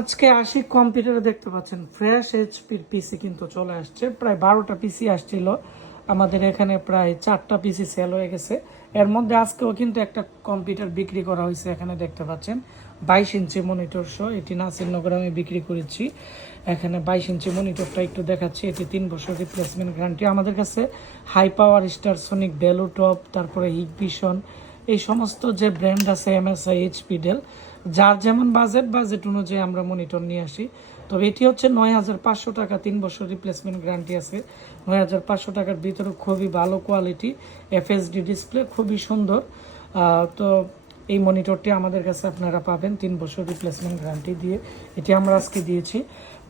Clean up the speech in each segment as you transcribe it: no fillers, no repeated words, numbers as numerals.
আজকে আশিক কম্পিউটারে দেখতে পাচ্ছেন ফ্রেশ এইচপির পিসি কিন্তু চলে আসছে। প্রায় 12টা পিসি আসছিল আমাদের এখানে, প্রায় 4টা পিসি সেল হয়ে গেছে। এর মধ্যে আজকেও কিন্তু একটা কম্পিউটার বিক্রি করা হয়েছে। এখানে দেখতে পাচ্ছেন 22 ইঞ্চি মনিটর সহ, এটি নাসিরনগর আমি বিক্রি করেছি। এখানে 22 ইঞ্চি মনিটরটা একটু দেখাচ্ছি। এটি 3 বছর রিপ্লেসমেন্ট গ্যারান্টি। আমাদের কাছে হাই পাওয়ার স্টারসনিক, ডেলুটপ, তারপরে হিগভিশন, এই সমস্ত যে ব্র্যান্ড আছে, এমএসআই, এইচপি, ডেল, যার যেমন বাজেট অনুযায়ী আমরা মনিটর নিয়ে আসি। তবে এটি হচ্ছে 9,500 টাকা, 3 বছর রিপ্লেসমেন্ট গ্যারান্টি আছে। 9,500 টাকার ভিতরে খুবই ভালো কোয়ালিটি, এফএসডি ডিসপ্লে, খুবই সুন্দর। তো এই মনিটরটি আমাদের কাছে আপনারা পাবেন 3 বছর রিপ্লেসমেন্ট গ্যারান্টি দিয়ে। এটি আমরা আজকে দিয়েছি।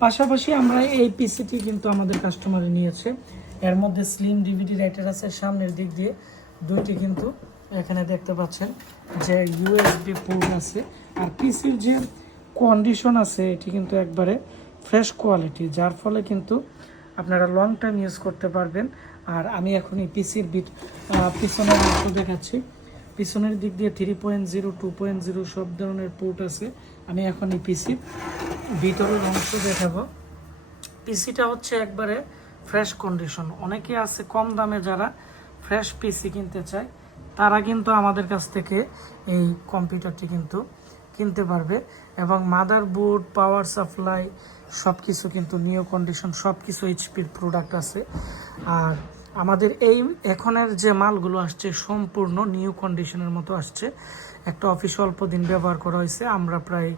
পাশাপাশি আমরা এই পিসিটি কিন্তু আমাদের কাস্টমারে নিয়েছে। এর মধ্যে স্লিম ডিভিডি রাইটার আছে সামনের দিক দিয়ে দুইটি, কিন্তু এখানে দেখতে পাচ্ছেন যে ইউএসবি পোর্ট আছে। আর পিসির যে কন্ডিশন আছে এটি কিন্তু একবারে ফ্রেশ কোয়ালিটি, যার ফলে কিন্তু আপনারা লং টাইম ইউজ করতে পারবেন। আর আমি এখন এই পিসির পিছনের অংশ দেখাচ্ছি। পিছনের দিক দিয়ে 3.0, 2.0 সব ধরনের পোর্ট আছে। আমি এখন এই পিসির ভিতরের অংশ দেখাবো। পিসিটা হচ্ছে একবারে ফ্রেশ কন্ডিশন। অনেকে আছে কম দামে যারা ফ্রেশ পিসি কিনতে চায়, তারা কিন্তু আমাদের কাছ থেকে এই কম্পিউটারটি কিন্তু কিনতে পারবে। এবং মাদারবোর্ড, পাওয়ার সাপ্লাই সব কিছু কিন্তু নিউ কন্ডিশন, সব কিছু এইচপির প্রোডাক্ট আছে। আর আমাদের এই এখনের যে মালগুলো আসছে সম্পূর্ণ নিউ কন্ডিশনের মতো আসছে। একটা অফিস অল্প দিন ব্যবহার করা হয়েছে, আমরা প্রায়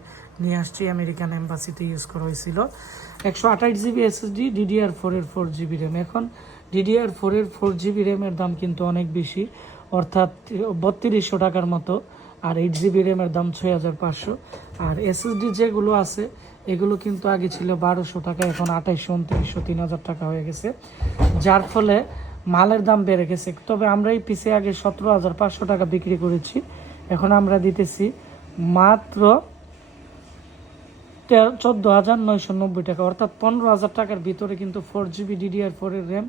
নিয়ে আসছি, আমেরিকান এম্বাসিতে ইউজ করা হয়েছিল। 128 জিবি এসএসডি, DDR4 এর 4 জিবি র্যাম। এখন DDR4 এর 4 জিবি র্যামের দাম কিন্তু অনেক বেশি, অর্থাৎ 3200 টাকার মতো। আর 8 জিবি র্যামের দাম 6500। আর এসএসডি যেগুলো আছে এগুলো কিন্তু আগে ছিল 1200 টাকা, এখন 2800, 2900, 3000 টাকা হয়ে গেছে, যার ফলে মালের দাম বেড়ে গেছে। তবে আমরা এই পিসে আগে 17,500 টাকা বিক্রি করেছি, এখন আমরা দিতেছি মাত্র 14,990 টাকা, অর্থাৎ 15,000 টাকার ভিতরে কিন্তু 4 জিবি DDR4 এর র্যাম,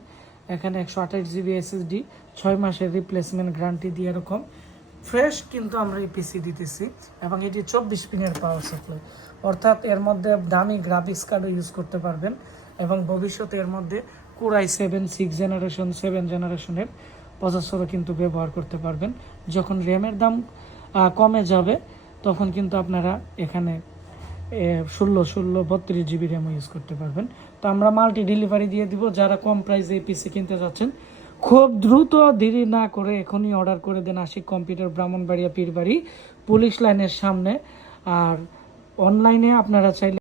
এখানে 128 জিবি এসএসডি, 6 মাসের রিপ্লেসমেন্ট গ্যারান্টি দিয়ে এরকম ফ্রেশ কিন্তু আমরা এই পিসি দিতেছি। এবং এটি 24 পিনের পাওয়ার সাপ্লাই, অর্থাৎ এর মধ্যে দামি গ্রাফিক্স কার্ডও ইউজ করতে পারবেন। এবং ভবিষ্যতে এর মধ্যে কোরাই 7, 6 জেনারেশন, 7 জেনারেশনের প্রসেসরও কিন্তু ব্যবহার করতে পারবেন। যখন র্যামের দাম কমে যাবে তখন কিন্তু আপনারা এখানে 32 জিবি র্যাম ইউজ করতে পারবেন। তো আমরা মাল্টি ডেলিভারি দিয়ে দিব। যারা কম প্রাইসে এই পিসি কিনতে যাচ্ছেন, খুব দ্রুত দেরি না করে এখনই অর্ডার করে দেন আশিক কম্পিউটার, ব্রাহ্মণবাড়িয়া পীরবাড়ি পুলিশ লাইনের সামনে। আর অনলাইনে আপনারা চাইলে